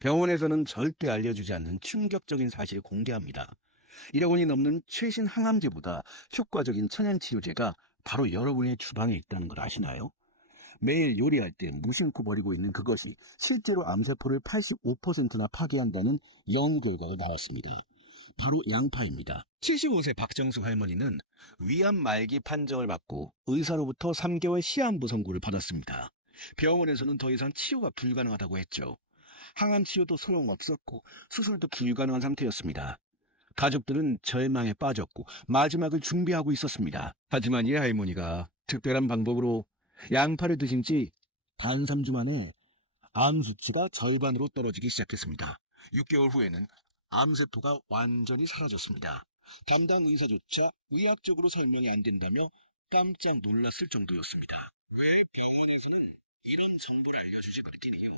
병원에서는 절대 알려주지 않는 충격적인 사실을 공개합니다. 1억 원이 넘는 최신 항암제보다 효과적인 천연치료제가 바로 여러분의 주방에 있다는 걸 아시나요? 매일 요리할 때 무심코 버리고 있는 그것이 실제로 암세포를 85%나 파괴한다는 연구 결과가 나왔습니다. 바로 양파입니다. 75세 박정수 할머니는 위암 말기 판정을 받고 의사로부터 3개월 시한부 선고를 받았습니다. 병원에서는 더 이상 치료가 불가능하다고 했죠. 항암 치료도 소용 없었고 수술도 불가능한 상태였습니다. 가족들은 절망에 빠졌고 마지막을 준비하고 있었습니다. 하지만 이 할머니가 특별한 방법으로 양파를 드신 지 단 3주 만에 암 수치가 절반으로 떨어지기 시작했습니다. 6개월 후에는 암세포가 완전히 사라졌습니다. 담당 의사조차 의학적으로 설명이 안 된다며 깜짝 놀랐을 정도였습니다. 왜 병원에서는 이런 정보를 알려주지 이유?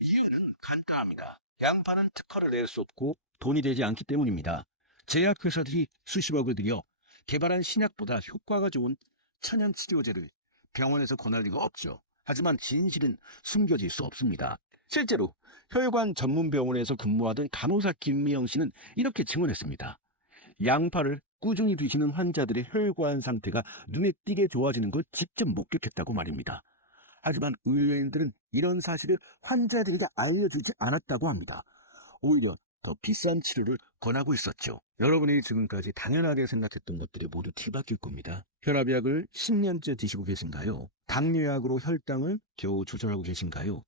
이유는 간단합니다. 양파는 특허를 낼 수 없고 돈이 되지 않기 때문입니다. 제약회사들이 수십억을 들여 개발한 신약보다 효과가 좋은 천연 치료제를 병원에서 권할 리가 없죠. 하지만 진실은 숨겨질 수 없습니다. 실제로 혈관 전문 병원에서 근무하던 간호사 김미영 씨는 이렇게 증언했습니다. 양파를 꾸준히 드시는 환자들의 혈관 상태가 눈에 띄게 좋아지는 걸 직접 목격했다고 말입니다. 하지만 의료인들은 이런 사실을 환자들에게 알려주지 않았다고 합니다. 오히려 더 비싼 치료를 권하고 있었죠. 여러분이 지금까지 당연하게 생각했던 것들이 모두 뒤바뀔 겁니다. 혈압약을 10년째 드시고 계신가요? 당뇨약으로 혈당을 겨우 조절하고 계신가요?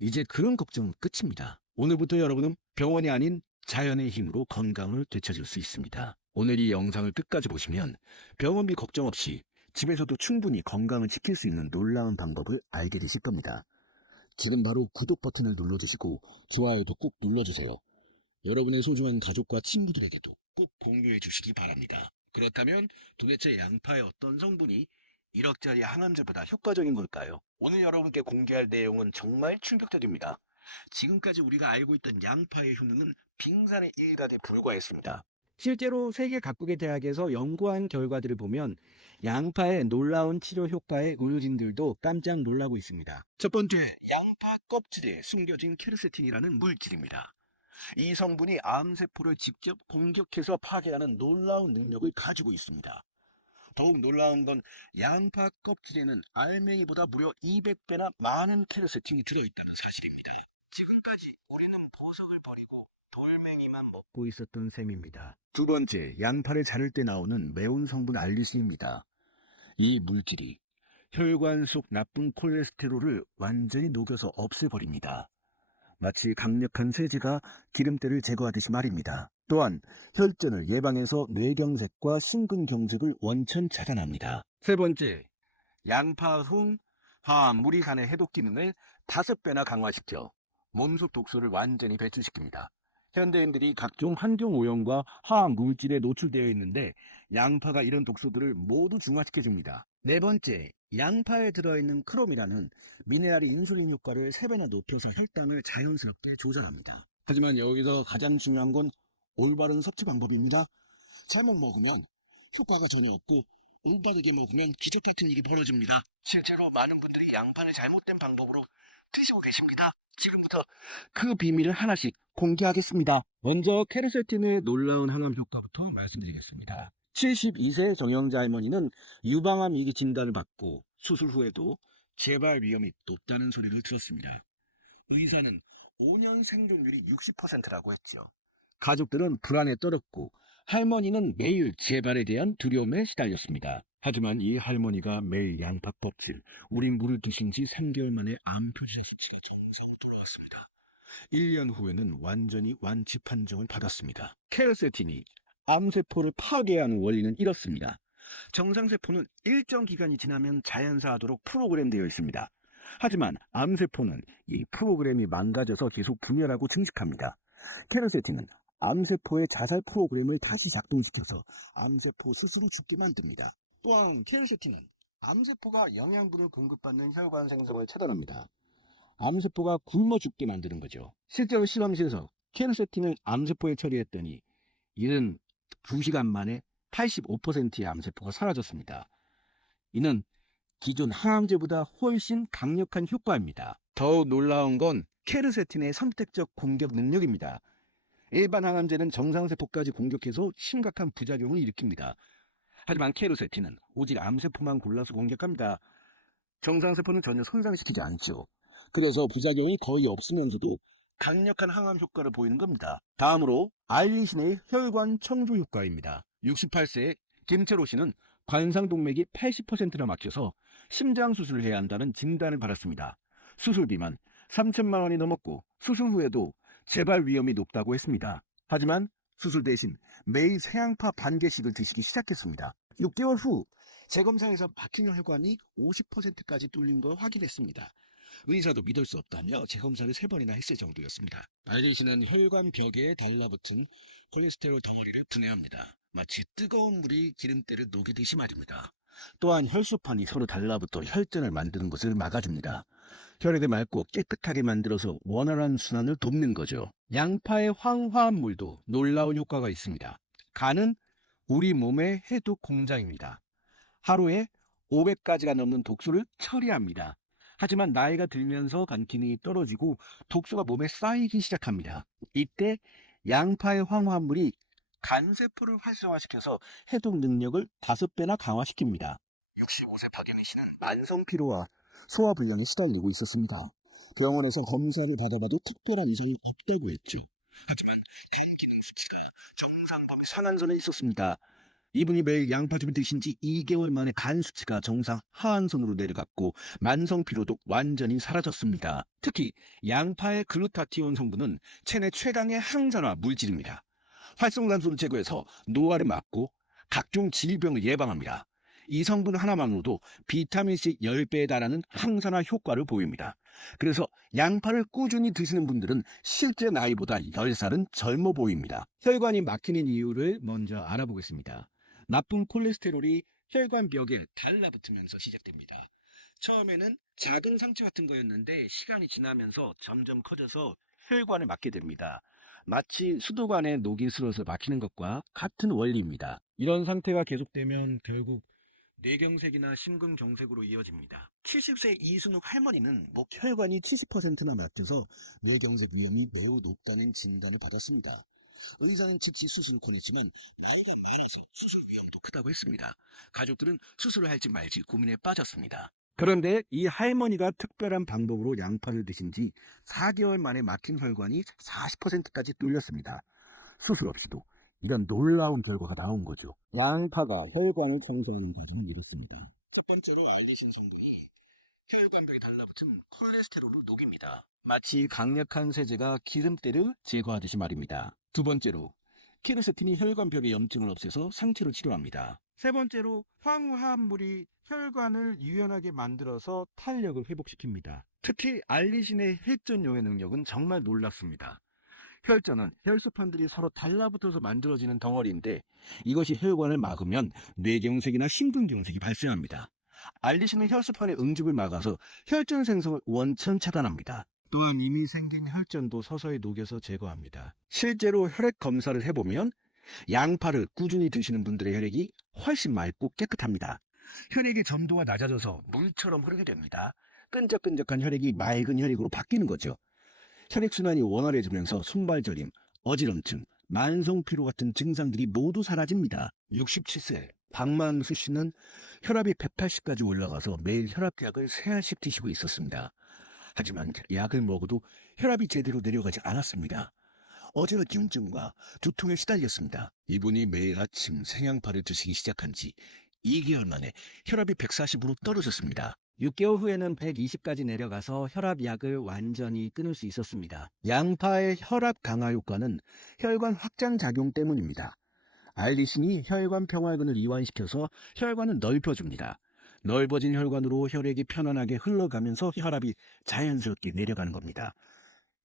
이제 그런 걱정은 끝입니다. 오늘부터 여러분은 병원이 아닌 자연의 힘으로 건강을 되찾을 수 있습니다. 오늘 이 영상을 끝까지 보시면 병원비 걱정 없이 집에서도 충분히 건강을 지킬 수 있는 놀라운 방법을 알게 되실 겁니다. 지금 바로 구독 버튼을 눌러주시고 좋아요도 꼭 눌러주세요. 여러분의 소중한 가족과 친구들에게도 꼭 공유해 주시기 바랍니다. 그렇다면 도대체 양파의 어떤 성분이 1억짜리 항암제보다 효과적인 걸까요? 오늘 여러분께 공개할 내용은 정말 충격적입니다. 지금까지 우리가 알고 있던 양파의 효능은 빙산의 일각에 불과했습니다. 실제로 세계 각국의 대학에서 연구한 결과들을 보면 양파의 놀라운 치료 효과에 의료진들도 깜짝 놀라고 있습니다. 첫 번째, 양파 껍질에 숨겨진 케르세틴이라는 물질입니다. 이 성분이 암세포를 직접 공격해서 파괴하는 놀라운 능력을 가지고 있습니다. 더욱 놀라운 건 양파 껍질에는 알맹이보다 무려 200배나 많은 케르세틴이 들어있다는 사실입니다. 지금까지 우리는 보석을 버리고 돌멩이만 먹고 있었던 셈입니다. 두 번째, 양파를 자를 때 나오는 매운 성분 알리신입니다. 이 물질이 혈관 속 나쁜 콜레스테롤을 완전히 녹여서 없애버립니다. 마치 강력한 세제가 기름때를 제거하듯이 말입니다. 또한 혈전을 예방해서 뇌경색과 심근경색을 원천 차단합니다. 세 번째, 양파 후 화학 물이 간의 해독 기능을 다섯 배나 강화시켜 몸속 독소를 완전히 배출시킵니다. 현대인들이 각종 환경 오염과 화학 물질에 노출되어 있는데 양파가 이런 독소들을 모두 중화시켜 줍니다. 네 번째, 양파에 들어있는 크롬이라는 미네랄이 인슐린 효과를 3배나 높여서 혈당을 자연스럽게 조절합니다. 하지만 여기서 가장 중요한 건 올바른 섭취 방법입니다. 잘못 먹으면 효과가 전혀 없고 올바르게 먹으면 기적 같은 일이 벌어집니다. 실제로 많은 분들이 양파를 잘못된 방법으로 드시고 계십니다. 지금부터 그 비밀을 하나씩 공개하겠습니다. 먼저 케르세틴의 놀라운 항암 효과부터 말씀드리겠습니다. 72세 정영자 할머니는 유방암 위기 진단을 받고 수술 후에도 재발 위험이 높다는 소리를 들었습니다. 의사는 5년 생존율이 60%라고 했죠. 가족들은 불안에 떨었고 할머니는 매일 재발에 대한 두려움에 시달렸습니다. 하지만 이 할머니가 매일 양파 껍질, 우린 물을 드신 지 3개월 만에 암 표시자 수치가 정상으로 돌아왔습니다. 1년 후에는 완전히 완치 판정을 받았습니다. 케르세틴이 암세포를 파괴하는 원리는 이렇습니다. 정상세포는 일정 기간이 지나면 자연사하도록 프로그램되어 있습니다. 하지만 암세포는 이 프로그램이 망가져서 계속 분열하고 증식합니다. 케르세틴은 암세포의 자살 프로그램을 다시 작동시켜서 암세포 스스로 죽게 만듭니다. 또한 케르세틴은 암세포가 영양분을 공급받는 혈관 생성을 차단합니다. 암세포가 굶어 죽게 만드는 거죠. 실제로 실험실에서 케르세틴을 암세포에 처리했더니 이는 2시간 만에 85%의 암세포가 사라졌습니다. 이는 기존 항암제보다 훨씬 강력한 효과입니다. 더욱 놀라운 건 케르세틴의 선택적 공격 능력입니다. 일반 항암제는 정상세포까지 공격해서 심각한 부작용을 일으킵니다. 하지만 케르세틴은 오직 암세포만 골라서 공격합니다. 정상세포는 전혀 손상시키지 않죠. 그래서 부작용이 거의 없으면서도 강력한 항암 효과를 보이는 겁니다. 다음으로 알리신의 혈관 청조 효과입니다. 68세 김채로 씨는 관상동맥이 80%나 막혀서 심장 수술을 해야 한다는 진단을 받았습니다. 수술비만 3천만 원이 넘었고 수술 후에도 재발 위험이 높다고 했습니다. 하지만 수술 대신 매일 새양파 반 개씩을 드시기 시작했습니다. 6개월 후 재검상에서 막힌 혈관이 50%까지 뚫린 걸 확인했습니다. 의사도 믿을 수 없다며 재검사를 세 번이나 했을 정도였습니다. 알리시는 혈관 벽에 달라붙은 콜레스테롤 덩어리를 분해합니다. 마치 뜨거운 물이 기름때를 녹이듯이 말입니다. 또한 혈소판이 서로 달라붙어 혈전을 만드는 것을 막아줍니다. 혈액을 맑고 깨끗하게 만들어서 원활한 순환을 돕는 거죠. 양파의 황화합물도 놀라운 효과가 있습니다. 간은 우리 몸의 해독 공장입니다. 하루에 500가지가 넘는 독소를 처리합니다. 하지만 나이가 들면서 간 기능이 떨어지고 독소가 몸에 쌓이기 시작합니다. 이때 양파의 황화합물이 간세포를 활성화시켜서 해독 능력을 다섯 배나 강화시킵니다. 65세 박영희 씨는 만성 피로와 소화불량에 시달리고 있었습니다. 병원에서 검사를 받아봐도 특별한 이상이 없다고 했죠. 하지만 간 기능 수치가 정상 범위 상한선에 있었습니다. 이분이 매일 양파즙을 드신 지 2개월 만에 간 수치가 정상 하한선으로 내려갔고 만성 피로도 완전히 사라졌습니다. 특히 양파의 글루타티온 성분은 체내 최강의 항산화 물질입니다. 활성산소를 제거해서 노화를 막고 각종 질병을 예방합니다. 이 성분 하나만으로도 비타민C 10배에 달하는 항산화 효과를 보입니다. 그래서 양파를 꾸준히 드시는 분들은 실제 나이보다 10살은 젊어 보입니다. 혈관이 막히는 이유를 먼저 알아보겠습니다. 나쁜 콜레스테롤이 혈관 벽에 달라붙으면서 시작됩니다. 처음에는 작은 상처 같은 거였는데 시간이 지나면서 점점 커져서 혈관을 막게 됩니다. 마치 수도관에 녹이 슬어서 막히는 것과 같은 원리입니다. 이런 상태가 계속되면 결국 뇌경색이나 심근경색으로 이어집니다. 70세 이순욱 할머니는 목 혈관이 70%나 막혀서 뇌경색 위험이 매우 높다는 진단을 받았습니다. 의사는 즉시 수술 권했지만 나이가 많아서 수술 위험도 크다고 했습니다. 가족들은 수술을 할지 말지 고민에 빠졌습니다. 그런데 이 할머니가 특별한 방법으로 양파를 드신 지 4개월 만에 막힌 혈관이 40%까지 뚫렸습니다. 수술 없이도 이런 놀라운 결과가 나온 거죠. 양파가 혈관을 청소하는 과정은 이렇습니다. 첫 번째로 알리신 성분이 혈관벽에 달라붙은 콜레스테롤을 녹입니다. 마치 강력한 세제가 기름때를 제거하듯이 말입니다. 두 번째로 키르세틴이 혈관벽의 염증을 없애서 상처를 치료합니다. 세 번째로 황화합물이 혈관을 유연하게 만들어서 탄력을 회복시킵니다. 특히 알리신의 혈전용의 능력은 정말 놀랍습니다. 혈전은 혈소판들이 서로 달라붙어서 만들어지는 덩어리인데 이것이 혈관을 막으면 뇌경색이나 심근경색이 발생합니다. 알리신은 혈소판의 응집을 막아서 혈전 생성을 원천 차단합니다. 또한 이미 생긴 혈전도 서서히 녹여서 제거합니다. 실제로 혈액 검사를 해보면 양파를 꾸준히 드시는 분들의 혈액이 훨씬 맑고 깨끗합니다. 혈액의 점도가 낮아져서 물처럼 흐르게 됩니다. 끈적끈적한 혈액이 맑은 혈액으로 바뀌는 거죠. 혈액순환이 원활해지면서 손발저림, 어지럼증, 만성피로 같은 증상들이 모두 사라집니다. 67세 박만수 씨는 혈압이 180까지 올라가서 매일 혈압약을 3알씩 드시고 있었습니다. 하지만 약을 먹어도 혈압이 제대로 내려가지 않았습니다. 어지러움증과 두통에 시달렸습니다. 이분이 매일 아침 생양파를 드시기 시작한 지 2개월 만에 혈압이 140으로 떨어졌습니다. 6개월 후에는 120까지 내려가서 혈압약을 완전히 끊을 수 있었습니다. 양파의 혈압 강화 효과는 혈관 확장 작용 때문입니다. 알리신이 혈관 평활근을 이완시켜서 혈관을 넓혀줍니다. 넓어진 혈관으로 혈액이 편안하게 흘러가면서 혈압이 자연스럽게 내려가는 겁니다.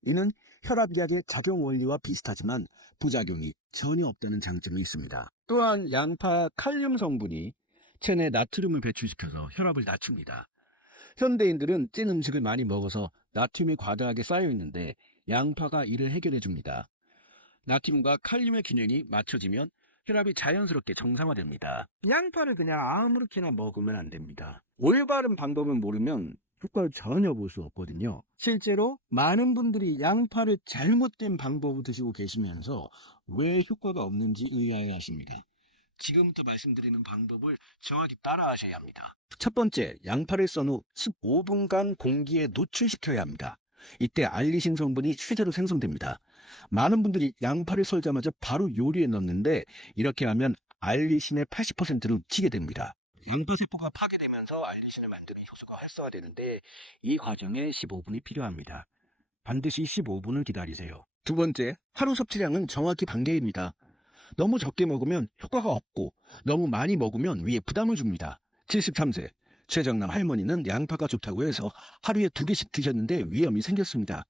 이는 혈압약의 작용 원리와 비슷하지만 부작용이 전혀 없다는 장점이 있습니다. 또한 양파 칼륨 성분이 체내 나트륨을 배출시켜서 혈압을 낮춥니다. 현대인들은 찐 음식을 많이 먹어서 나트륨이 과다하게 쌓여 있는데 양파가 이를 해결해 줍니다. 나트륨과 칼륨의 균형이 맞춰지면 혈압이 자연스럽게 정상화됩니다. 양파를 그냥 아무렇게나 먹으면 안 됩니다. 올바른 방법을 모르면 효과를 전혀 볼 수 없거든요. 실제로 많은 분들이 양파를 잘못된 방법으로 드시고 계시면서 왜 효과가 없는지 의아해 하십니다. 지금부터 말씀드리는 방법을 정확히 따라 하셔야 합니다. 첫 번째, 양파를 썬 후 15분간 공기에 노출시켜야 합니다. 이때 알리신 성분이 최대로 생성됩니다. 많은 분들이 양파를 썰자마자 바로 요리에 넣는데 이렇게 하면 알리신의 80%를 치게 됩니다. 양파 세포가 파괴되면서 알리신을 만드는 효소가 활성화되는데 이 과정에 15분이 필요합니다. 반드시 15분을 기다리세요. 두 번째, 하루 섭취량은 정확히 반개입니다. 너무 적게 먹으면 효과가 없고 너무 많이 먹으면 위에 부담을 줍니다. 73세 최정남 할머니는 양파가 좋다고 해서 하루에 두 개씩 드셨는데 위험이 생겼습니다.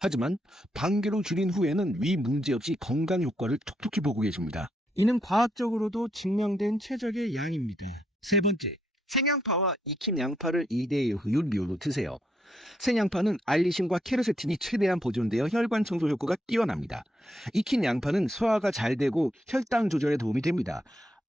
하지만 반개로 줄인 후에는 위 문제없이 건강 효과를 톡톡히 보고 계십니다. 이는 과학적으로도 증명된 최적의 양입니다. 세 번째, 생양파와 익힌 양파를 2대1 효율비율로 드세요. 생양파는 알리신과 케르세틴이 최대한 보존되어 혈관 청소 효과가 뛰어납니다. 익힌 양파는 소화가 잘 되고 혈당 조절에 도움이 됩니다.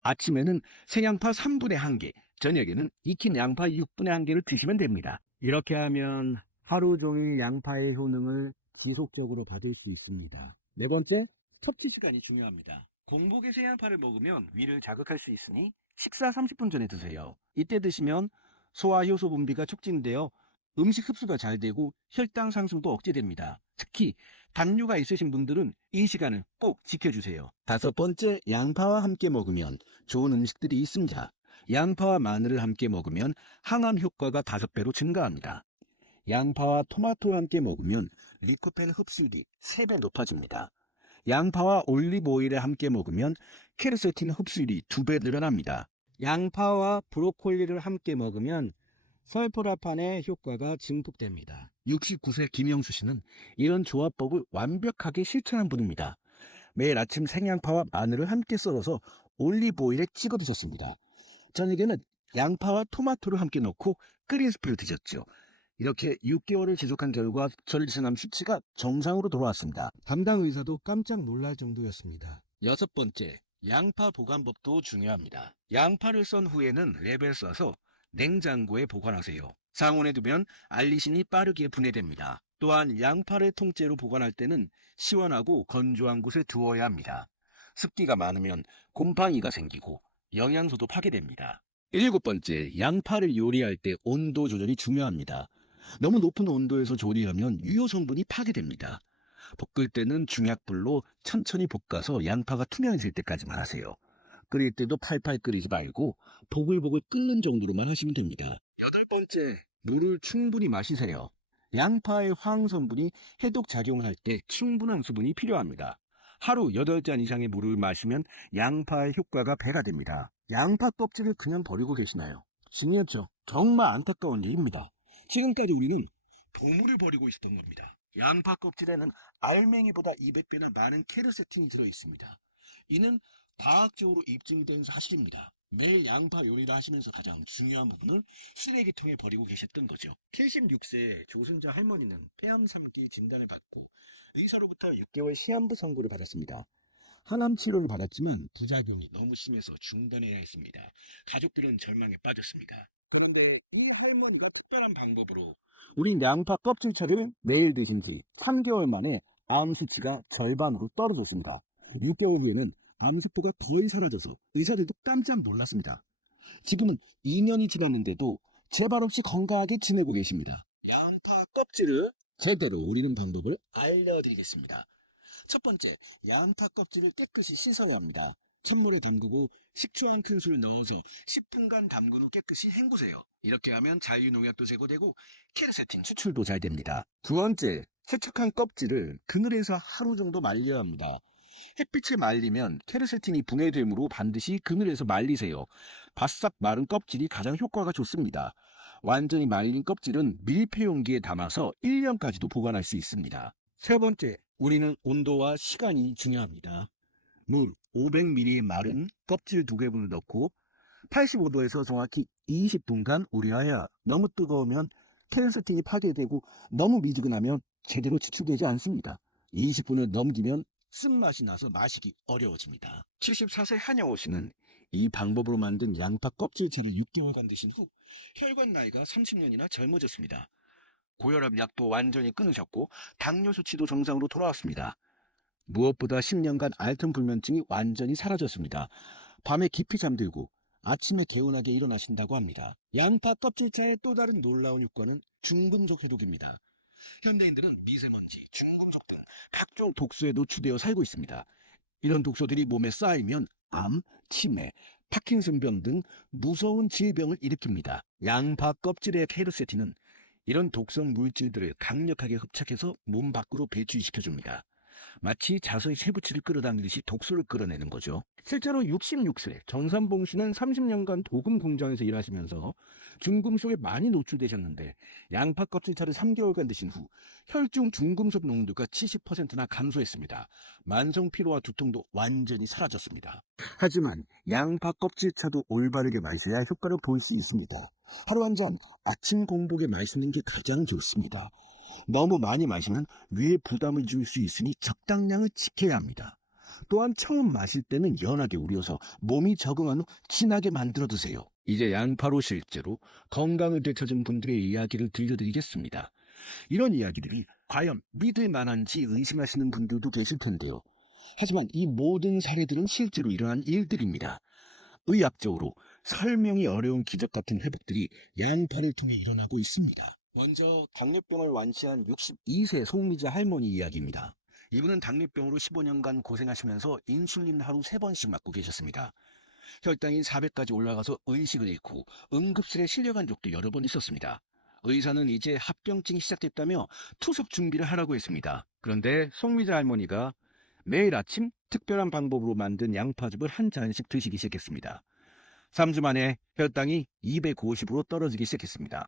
아침에는 생양파 3분의 1개, 저녁에는 익힌 양파 6분의 1개를 드시면 됩니다. 이렇게 하면 하루 종일 양파의 효능을 지속적으로 받을 수 있습니다. 네 번째, 섭취 시간이 중요합니다. 공복에 생양파를 먹으면 위를 자극할 수 있으니 식사 30분 전에 드세요. 이때 드시면 소화 효소 분비가 촉진되어 음식 흡수가 잘 되고 혈당 상승도 억제됩니다. 특히 당뇨가 있으신 분들은 이 시간을 꼭 지켜주세요. 다섯 번째, 양파와 함께 먹으면 좋은 음식들이 있습니다. 양파와 마늘을 함께 먹으면 항암 효과가 다섯 배로 증가합니다. 양파와 토마토와 함께 먹으면 리코펜 흡수율이 3배 높아집니다. 양파와 올리브 오일에 함께 먹으면 케르세틴 흡수율이 2배 늘어납니다. 양파와 브로콜리를 함께 먹으면 설포라판의 효과가 증폭됩니다. 69세 김영수 씨는 이런 조합법을 완벽하게 실천한 분입니다. 매일 아침 생양파와 마늘을 함께 썰어서 올리브 오일에 찍어 드셨습니다. 저녁에는 양파와 토마토를 함께 넣고 끓인 스프를 드셨죠. 이렇게 6개월을 지속한 결과 혈전암 수치가 정상으로 돌아왔습니다. 담당 의사도 깜짝 놀랄 정도였습니다. 여섯 번째, 양파 보관법도 중요합니다. 양파를 썬 후에는 랩에 싸서 냉장고에 보관하세요. 상온에 두면 알리신이 빠르게 분해됩니다. 또한 양파를 통째로 보관할 때는 시원하고 건조한 곳에 두어야 합니다. 습기가 많으면 곰팡이가 생기고 영양소도 파괴됩니다. 일곱 번째, 양파를 요리할 때 온도 조절이 중요합니다. 너무 높은 온도에서 조리하면 유효 성분이 파괴됩니다. 볶을 때는 중약불로 천천히 볶아서 양파가 투명해질 때까지만 하세요. 끓일 때도 팔팔 끓이지 말고 보글보글 끓는 정도로만 하시면 됩니다. 여덟 번째, 물을 충분히 마시세요. 양파의 화학 성분이 해독 작용을 할때 충분한 수분이 필요합니다. 하루 8잔 이상의 물을 마시면 양파의 효과가 배가 됩니다. 양파 껍질을 그냥 버리고 계시나요? 중요했죠. 정말 안타까운 일입니다. 지금까지 우리는 보물을 버리고 있었던 겁니다. 양파 껍질에는 알맹이보다 200배나 많은 케르세틴이 들어있습니다. 이는 과학적으로 입증된 사실입니다. 매일 양파 요리를 하시면서 가장 중요한 부분을 쓰레기통에 버리고 계셨던 거죠. 76세 조순자 할머니는 폐암 3기 진단을 받고 의사로부터 6개월 시한부 선고를 받았습니다. 항암 치료를 받았지만 부작용이 너무 심해서 중단해야 했습니다. 가족들은 절망에 빠졌습니다. 그런데 이 할머니가 특별한 방법으로 우리 양파 껍질차를 매일 드신 지 3개월 만에 암 수치가 절반으로 떨어졌습니다. 6개월 후에는 암세포가 거의 사라져서 의사들도 깜짝 놀랐습니다. 지금은 2년이 지났는데도 재발 없이 건강하게 지내고 계십니다. 양파 껍질을 제대로 우리는 방법을 알려드리겠습니다. 첫 번째, 양파 껍질을 깨끗이 씻어야 합니다. 찬물에 담그고 식초 한 큰술 넣어서 10분간 담근 후 깨끗이 헹구세요. 이렇게 하면 자유농약도 제거되고 케르세틴 추출도 잘 됩니다. 두 번째, 세척한 껍질을 그늘에서 하루 정도 말려야 합니다. 햇빛에 말리면 케르세틴이 분해되므로 반드시 그늘에서 말리세요. 바싹 마른 껍질이 가장 효과가 좋습니다. 완전히 말린 껍질은 밀폐 용기에 담아서 1년까지도 보관할 수 있습니다. 세 번째, 우리는 온도와 시간이 중요합니다. 물 500ml의 마른 껍질 두 개분을 넣고 85도에서 정확히 20분간 우려해야 너무 뜨거우면 케르세틴이 파괴되고 너무 미지근하면 제대로 추출되지 않습니다. 20분을 넘기면 쓴맛이 나서 마시기 어려워집니다. 74세 한영호 씨는 이 방법으로 만든 양파 껍질채를 6개월간 드신 후 혈관 나이가 30년이나 젊어졌습니다. 고혈압 약도 완전히 끊으셨고 당뇨 수치도 정상으로 돌아왔습니다. 무엇보다 10년간 앓던 불면증이 완전히 사라졌습니다. 밤에 깊이 잠들고 아침에 개운하게 일어나신다고 합니다. 양파 껍질차의 또 다른 놀라운 효과는 중금속 해독입니다. 현대인들은 미세먼지, 중금속 등 각종 독소에 노출되어 살고 있습니다. 이런 독소들이 몸에 쌓이면 암, 치매, 파킨슨병 등 무서운 질병을 일으킵니다. 양파 껍질의 케르세틴은 이런 독성 물질들을 강력하게 흡착해서 몸 밖으로 배출시켜줍니다. 마치 자서의 쇠붙이를 끌어당기듯이 독소를 끌어내는 거죠. 실제로 66세 정삼봉 씨는 30년간 도금 공장에서 일하시면서 중금속에 많이 노출되셨는데 양파 껍질차를 3개월간 드신 후 혈중 중금속 농도가 70%나 감소했습니다. 만성 피로와 두통도 완전히 사라졌습니다. 하지만 양파 껍질차도 올바르게 마셔야 효과를 볼 수 있습니다. 하루 한 잔 아침 공복에 마시는 게 가장 좋습니다. 너무 많이 마시면 위에 부담을 줄 수 있으니 적당량을 지켜야 합니다. 또한 처음 마실 때는 연하게 우려서 몸이 적응한 후 진하게 만들어 드세요. 이제 양파로 실제로 건강을 되찾은 분들의 이야기를 들려드리겠습니다. 이런 이야기들이 과연 믿을 만한지 의심하시는 분들도 계실 텐데요. 하지만 이 모든 사례들은 실제로 일어난 일들입니다. 의학적으로 설명이 어려운 기적 같은 회복들이 양파를 통해 일어나고 있습니다. 먼저 당뇨병을 완치한 62세 송미자 할머니 이야기입니다. 이분은 당뇨병으로 15년간 고생하시면서 인슐린 하루 3번씩 맞고 계셨습니다. 혈당이 400까지 올라가서 의식을 잃고 응급실에 실려간 적도 여러 번 있었습니다. 의사는 이제 합병증이 시작됐다며 투석 준비를 하라고 했습니다. 그런데 송미자 할머니가 매일 아침 특별한 방법으로 만든 양파즙을 한 잔씩 드시기 시작했습니다. 3주 만에 혈당이 250으로 떨어지기 시작했습니다.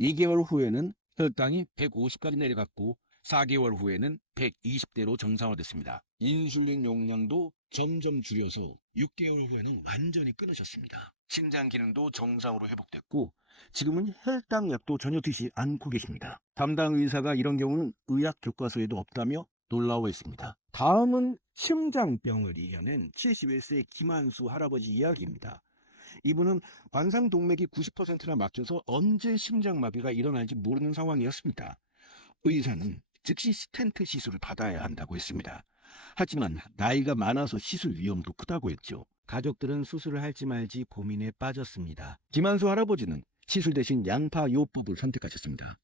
2개월 후에는 혈당이 150까지 내려갔고 4개월 후에는 120대로 정상화됐습니다. 인슐린 용량도 점점 줄여서 6개월 후에는 완전히 끊으셨습니다. 신장 기능도 정상으로 회복됐고 지금은 혈당약도 전혀 드시지 않고 계십니다. 담당 의사가 이런 경우는 의학 교과서에도 없다며 놀라워했습니다. 다음은 심장병을 이겨낸 71세의 김한수 할아버지 이야기입니다. 이분은 관상동맥이 90%나 막혀서 언제 심장마비가 일어날지 모르는 상황이었습니다. 의사는 즉시 스텐트 시술을 받아야 한다고 했습니다. 하지만 나이가 많아서 시술 위험도 크다고 했죠. 가족들은 수술을 할지 말지 고민에 빠졌습니다. 김한수 할아버지는 시술 대신 양파 요법을 선택하셨습니다.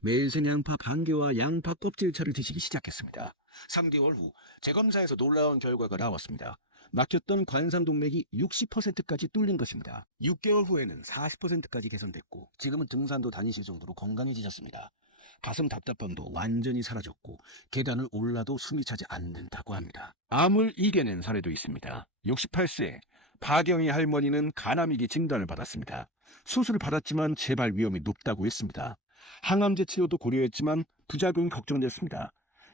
매일 생 양파 반 개와 양파 껍질차를 드시기 시작했습니다. 3개월 후 재검사에서 놀라운 결과가 나왔습니다. 막혔던 관상동맥이 60%까지 뚫린 것입니다. 6개월 후에는 40%까지 개선됐고 지금은 등산도 다니실 정도로 건강해지셨습니다. 가슴 답답함도 완전히 사라졌고 계단을 올라도 숨이 차지 않는다고 합니다. 암을 이겨낸 사례도 있습니다. 68세 박영희 할머니는 간암이기 진단을 받았습니다. 수술을 받았지만 재발 위험이 높다고 했습니다. 항암제 치료도 고려했지만 부작용이 걱정됐습니다.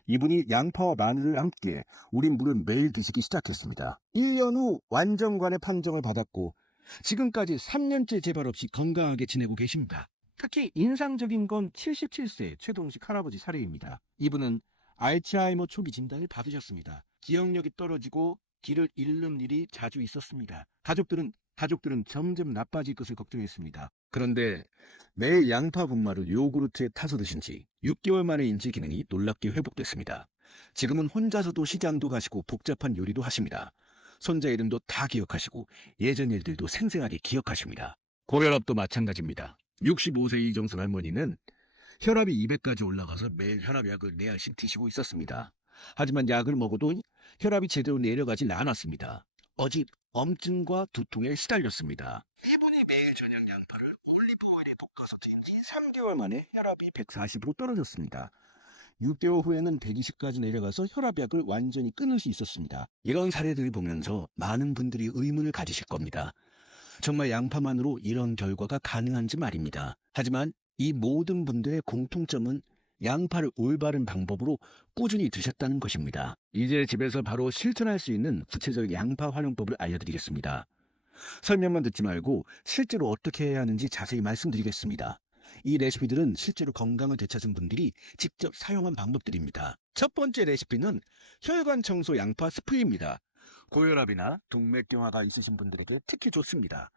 이분이 양파와 마늘을 함께 우린 물을 매일 드시기 시작했습니다. 1년 후 완전관의 판정을 받았고 지금까지 3년째 재발 없이 건강하게 지내고 계십니다. 특히 인상적인 건 77세 최동식 할아버지 사례입니다. 이분은 알츠하이머 초기 진단을 받으셨습니다. 기억력이 떨어지고 길을 잃는 일이 자주 있었습니다. 가족들은 가족들은 점점 나빠질 것을 걱정했습니다. 그런데 매일 양파 분말을 요구르트에 타서 드신 지 6개월 만에 인지 기능이 놀랍게 회복됐습니다. 지금은 혼자서도 시장도 가시고 복잡한 요리도 하십니다. 손자 이름도 다 기억하시고 예전 일들도 생생하게 기억하십니다. 고혈압도 마찬가지입니다. 65세 이정선 할머니는 혈압이 200까지 올라가서 매일 혈압약을 4알씩 드시고 있었습니다. 하지만 약을 먹어도 혈압이 제대로 내려가진 않았습니다. 어제 엄증과 두통에 시달렸습니다. 이분이 매일 저녁 양파를 올리브오일에 볶아서 드신 지 3개월 만에 혈압이 140으로 떨어졌습니다. 6개월 후에는 120까지 내려가서 혈압약을 완전히 끊을 수 있었습니다. 이런 사례들을 보면서 많은 분들이 의문을 가지실 겁니다. 정말 양파만으로 이런 결과가 가능한지 말입니다. 하지만 이 모든 분들의 공통점은 양파를 올바른 방법으로 꾸준히 드셨다는 것입니다. 이제 집에서 바로 실천할 수 있는 구체적인 양파 활용법을 알려드리겠습니다. 설명만 듣지 말고 실제로 어떻게 해야 하는지 자세히 말씀드리겠습니다. 이 레시피들은 실제로 건강을 되찾은 분들이 직접 사용한 방법들입니다. 첫 번째 레시피는 혈관 청소 양파 스프레이입니다. 고혈압이나 동맥경화가 있으신 분들에게 특히 좋습니다.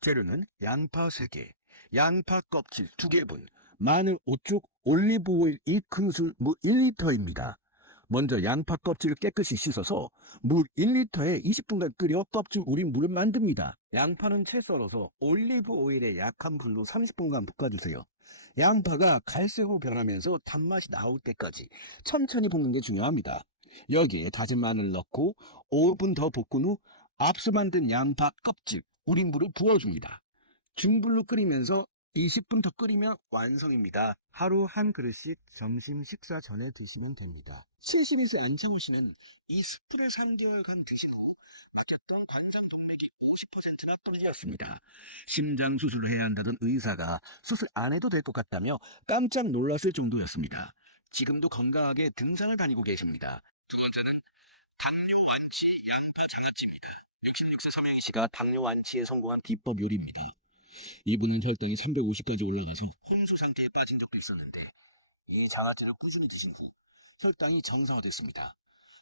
재료는 양파 3개, 양파 껍질 2개분, 마늘 5쪽, 올리브 오일 2큰술, 물 1리터입니다. 먼저 양파 껍질을 깨끗이 씻어서 물 1리터에 20분간 끓여 껍질 우린 물을 만듭니다. 양파는 채 썰어서 올리브 오일에 약한 불로 30분간 볶아주세요. 양파가 갈색으로 변하면서 단맛이 나올 때까지 천천히 볶는 게 중요합니다. 여기에 다진 마늘 넣고 5분 더 볶은 후 앞서 만든 양파 껍질, 우린 물을 부어줍니다. 중불로 끓이면서 20분 더 끓이면 완성입니다. 하루 한 그릇씩 점심 식사 전에 드시면 됩니다. 72세 안창호 씨는 이 스프를 3개월간 드신 후 막혔던 관상 동맥이 50%나 떨어졌습니다. 심장 수술을 해야 한다던 의사가 수술 안 해도 될 것 같다며 깜짝 놀랐을 정도였습니다. 지금도 건강하게 등산을 다니고 계십니다. 두 번째는 당뇨 완치 양파 장아찌입니다. 66세 서명희 씨가 당뇨 완치에 성공한 비법 요리입니다. 이분은 혈당이 350까지 올라가서 혼수 상태에 빠진 적도 있었는데 이 장아찌를 꾸준히 드신 후 혈당이 정상화됐습니다.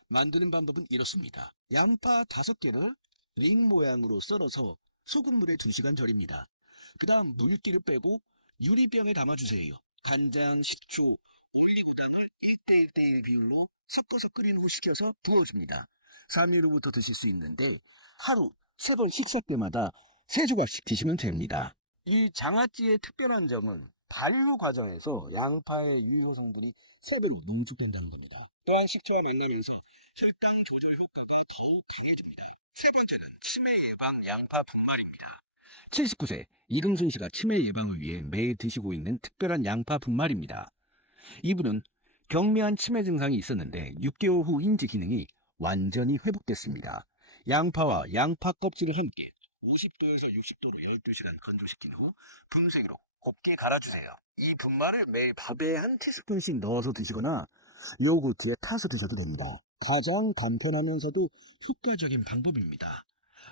만드는 방법은 이렇습니다. 양파 5개를 링 모양으로 썰어서 소금물에 2시간 절입니다. 그 다음 물기를 빼고 유리병에 담아주세요. 간장, 식초, 올리고당을 1대1대1 비율로 섞어서 끓인 후 식혀서 부어줍니다. 3일 후부터 드실 수 있는데 하루 3번 식사 때마다 3조각씩 드시면 됩니다. 이 장아찌의 특별한 점은 발효 과정에서 양파의 유효 성분이 3배로 농축된다는 겁니다. 또한 식초와 만나면서 혈당 조절 효과가 더욱 강해집니다. 세 번째는 치매 예방 양파 분말입니다. 79세 이금순 씨가 치매 예방을 위해 매일 드시고 있는 특별한 양파 분말입니다. 이분은 경미한 치매 증상이 있었는데 6개월 후 인지 기능이 완전히 회복됐습니다. 양파와 양파 껍질을 함께 50도에서 60도로 12시간 건조시킨 후 분쇄기로 곱게 갈아주세요. 이 분말을 매일 밥에 한 티스푼씩 넣어서 드시거나 요구르트에 타서 드셔도 됩니다. 가장 간편하면서도 효과적인 방법입니다.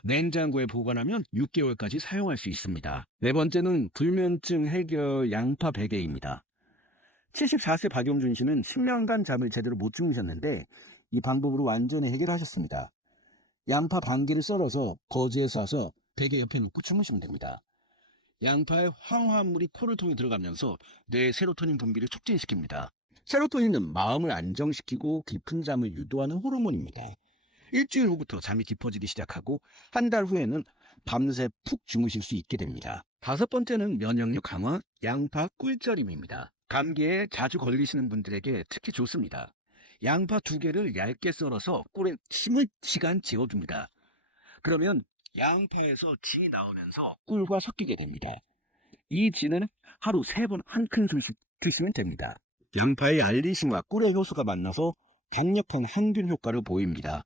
냉장고에 보관하면 6개월까지 사용할 수 있습니다. 네 번째는 불면증 해결 양파 베개입니다. 74세 박용준 씨는 10년간 잠을 제대로 못 주무셨는데 이 방법으로 완전히 해결하셨습니다. 양파 반 개를 썰어서 거즈에 싸서 베개 옆에 놓고 주무시면 됩니다. 양파의 황화물이 코를 통해 들어가면서 뇌 세로토닌 분비를 촉진시킵니다. 세로토닌은 마음을 안정시키고 깊은 잠을 유도하는 호르몬입니다. 일주일 후부터 잠이 깊어지기 시작하고 한 달 후에는 밤새 푹 주무실 수 있게 됩니다. 다섯 번째는 면역력 강화 양파 꿀절임입니다. 감기에 자주 걸리시는 분들에게 특히 좋습니다. 양파 두 개를 얇게 썰어서 꿀에 20시간 재워줍니다. 그러면 양파에서 진이 나오면서 꿀과 섞이게 됩니다. 이 진은 하루 세 번 한 큰술씩 드시면 됩니다. 양파의 알리신과 꿀의 효소가 만나서 강력한 항균 효과를 보입니다.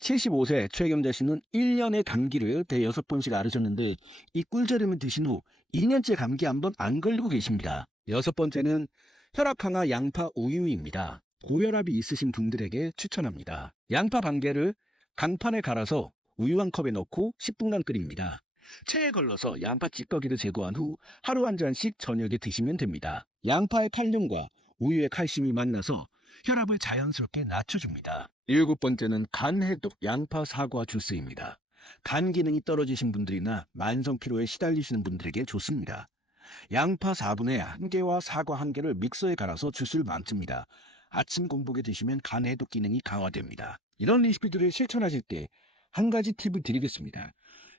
75세 최겸자 씨는 1년의 감기를 대여섯 번씩 앓으셨는데 이 꿀절임을 드신 후 2년째 감기 한 번 안 걸리고 계십니다. 여섯 번째는 혈압 강화 양파 우유입니다. 고혈압이 있으신 분들에게 추천합니다. 양파 반 개를 강판에 갈아서 우유 한 컵에 넣고 10분간 끓입니다. 체에 걸러서 양파 찌꺼기를 제거한 후 하루 한 잔씩 저녁에 드시면 됩니다. 양파의 칼륨과 우유의 칼슘이 만나서 혈압을 자연스럽게 낮춰줍니다. 일곱 번째는 간 해독 양파 사과 주스입니다. 간 기능이 떨어지신 분들이나 만성 피로에 시달리시는 분들에게 좋습니다. 양파 4분의 1개와 사과 1개를 믹서에 갈아서 주스를 만듭니다. 아침 공복에 드시면 간 해독 기능이 강화됩니다. 이런 레시피들을 실천하실 때 한 가지 팁을 드리겠습니다.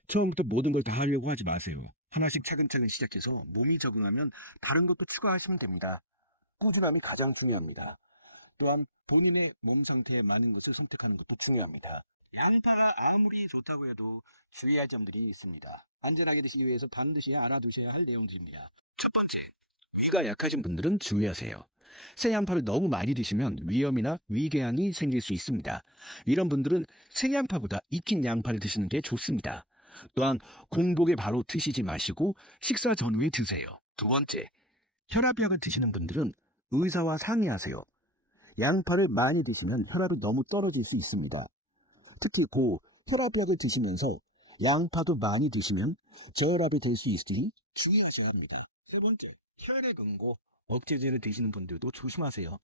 처음부터 모든 걸 다 하려고 하지 마세요. 하나씩 차근차근 시작해서 몸이 적응하면 다른 것도 추가하시면 됩니다. 꾸준함이 가장 중요합니다. 또한 본인의 몸 상태에 맞는 것을 선택하는 것도 중요합니다. 양파가 아무리 좋다고 해도 주의할 점들이 있습니다. 안전하게 드시기 위해서 반드시 알아두셔야 할 내용들입니다. 첫 번째, 위가 약하신 분들은 주의하세요. 생양파를 너무 많이 드시면 위염이나 위궤양이 생길 수 있습니다. 이런 분들은 생양파보다 익힌 양파를 드시는 게 좋습니다. 또한 공복에 바로 드시지 마시고 식사 전후에 드세요. 두 번째, 혈압약을 드시는 분들은 의사와 상의하세요. 양파를 많이 드시면 혈압이 너무 떨어질 수 있습니다. 특히 고 혈압약을 드시면서 양파도 많이 드시면 저혈압이 될 수 있으니 주의하셔야 합니다. 세 번째, 혈액 응고 억제제를 드시는 분들도 조심하세요.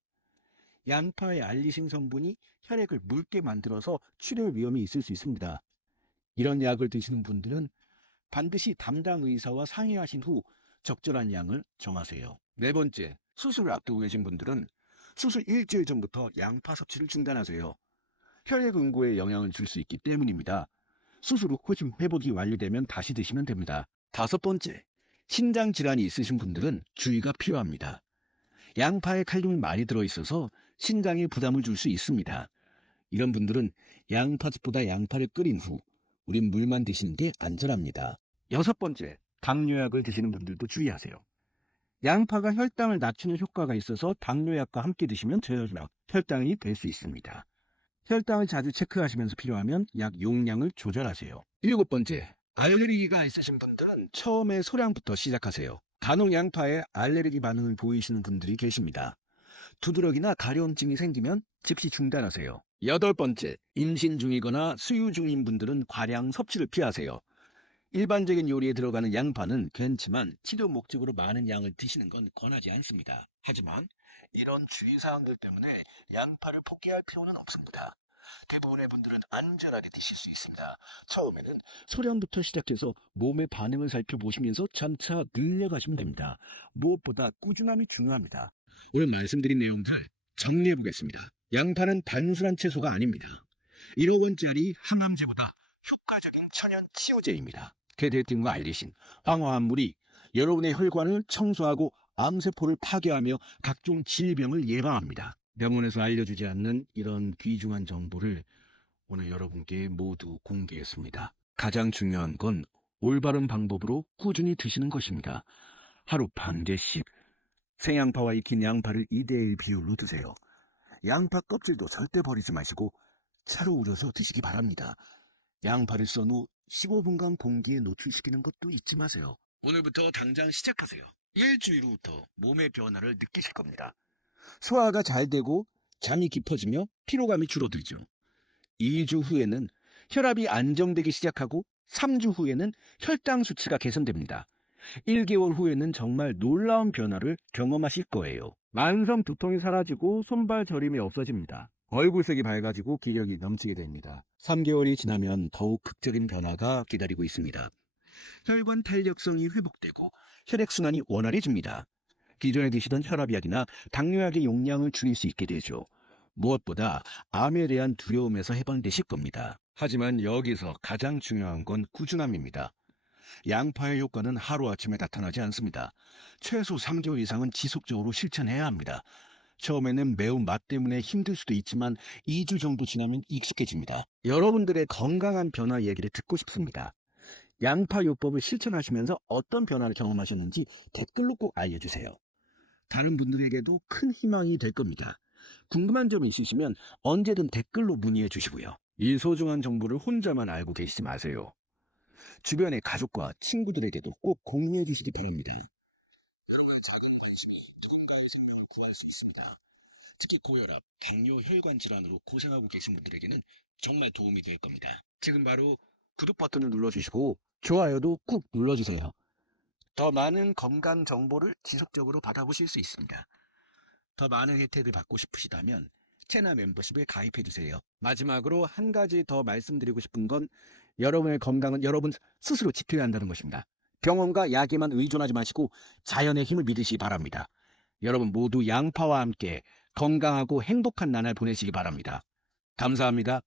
양파의 알리신 성분이 혈액을 묽게 만들어서 출혈 위험이 있을 수 있습니다. 이런 약을 드시는 분들은 반드시 담당 의사와 상의하신 후 적절한 양을 정하세요. 네 번째, 수술을 앞두고 계신 분들은 수술 일주일 전부터 양파 섭취를 중단하세요. 혈액 응고에 영향을 줄 수 있기 때문입니다. 수술 후 호심 회복이 완료되면 다시 드시면 됩니다. 다섯 번째, 신장 질환이 있으신 분들은 주의가 필요합니다. 양파에 칼륨이 많이 들어있어서 신장에 부담을 줄 수 있습니다. 이런 분들은 양파즙보다 양파를 끓인 후 우린 물만 드시는 게 안전합니다. 여섯 번째, 당뇨약을 드시는 분들도 주의하세요. 양파가 혈당을 낮추는 효과가 있어서 당뇨약과 함께 드시면 저혈당, 혈당이 될 수 있습니다. 혈당을 자주 체크하시면서 필요하면 약 용량을 조절하세요. 일곱 번째, 알레르기가 있으신 분들은 처음에 소량부터 시작하세요. 간혹 양파에 알레르기 반응을 보이시는 분들이 계십니다. 두드러기나 가려움증이 생기면 즉시 중단하세요. 여덟 번째, 임신 중이거나 수유 중인 분들은 과량 섭취를 피하세요. 일반적인 요리에 들어가는 양파는 괜찮지만 치료 목적으로 많은 양을 드시는 건 권하지 않습니다. 하지만 이런 주의사항들 때문에 양파를 포기할 필요는 없습니다. 대부분의 분들은 안전하게 드실 수 있습니다. 처음에는 소량부터 시작해서 몸의 반응을 살펴보시면서 점차 늘려가시면 됩니다. 무엇보다 꾸준함이 중요합니다. 오늘 말씀드린 내용들 정리해 보겠습니다. 양파는 단순한 채소가 아닙니다. 1억 원짜리 항암제보다 효과적인 천연 치유제입니다. 케데틴과 알리신, 황화합물이 여러분의 혈관을 청소하고 암세포를 파괴하며 각종 질병을 예방합니다. 병원에서 알려주지 않는 이런 귀중한 정보를 오늘 여러분께 모두 공개했습니다. 가장 중요한 건 올바른 방법으로 꾸준히 드시는 것입니다. 하루 반 개씩 생양파와 익힌 양파를 2대1 비율로 드세요. 양파 껍질도 절대 버리지 마시고 차로 우려서 드시기 바랍니다. 양파를 썬 후 15분간 공기에 노출시키는 것도 잊지 마세요. 오늘부터 당장 시작하세요. 일주일 후부터 몸의 변화를 느끼실 겁니다. 소화가 잘 되고 잠이 깊어지며 피로감이 줄어들죠. 2주 후에는 혈압이 안정되기 시작하고 3주 후에는 혈당 수치가 개선됩니다. 1개월 후에는 정말 놀라운 변화를 경험하실 거예요. 만성 두통이 사라지고 손발 저림이 없어집니다. 얼굴색이 밝아지고 기력이 넘치게 됩니다. 3개월이 지나면 더욱 극적인 변화가 기다리고 있습니다. 혈관 탄력성이 회복되고 혈액순환이 원활해집니다. 기존에 드시던 혈압약이나 당뇨약의 용량을 줄일 수 있게 되죠. 무엇보다 암에 대한 두려움에서 해방되실 겁니다. 하지만 여기서 가장 중요한 건 꾸준함입니다. 양파의 효과는 하루아침에 나타나지 않습니다. 최소 3개월 이상은 지속적으로 실천해야 합니다. 처음에는 매운 맛 때문에 힘들 수도 있지만 2주 정도 지나면 익숙해집니다. 여러분들의 건강한 변화 얘기를 듣고 싶습니다. 양파 요법을 실천하시면서 어떤 변화를 경험하셨는지 댓글로 꼭 알려주세요. 다른 분들에게도 큰 희망이 될 겁니다. 궁금한 점이 있으시면 언제든 댓글로 문의해 주시고요. 이 소중한 정보를 혼자만 알고 계시지 마세요. 주변의 가족과 친구들에게도 꼭 공유해 주시기 바랍니다. 하나의 작은 관심이 누군가의 생명을 구할 수 있습니다. 특히 고혈압, 당뇨, 혈관 질환으로 고생하고 계신 분들에게는 정말 도움이 될 겁니다. 지금 바로 구독 버튼을 눌러주시고 좋아요도 꾹 눌러주세요. 더 많은 건강 정보를 지속적으로 받아보실 수 있습니다. 더 많은 혜택을 받고 싶으시다면 채널 멤버십에 가입해주세요. 마지막으로 한 가지 더 말씀드리고 싶은 건 여러분의 건강은 여러분 스스로 지켜야 한다는 것입니다. 병원과 약에만 의존하지 마시고 자연의 힘을 믿으시기 바랍니다. 여러분 모두 양파와 함께 건강하고 행복한 나날 보내시기 바랍니다. 감사합니다.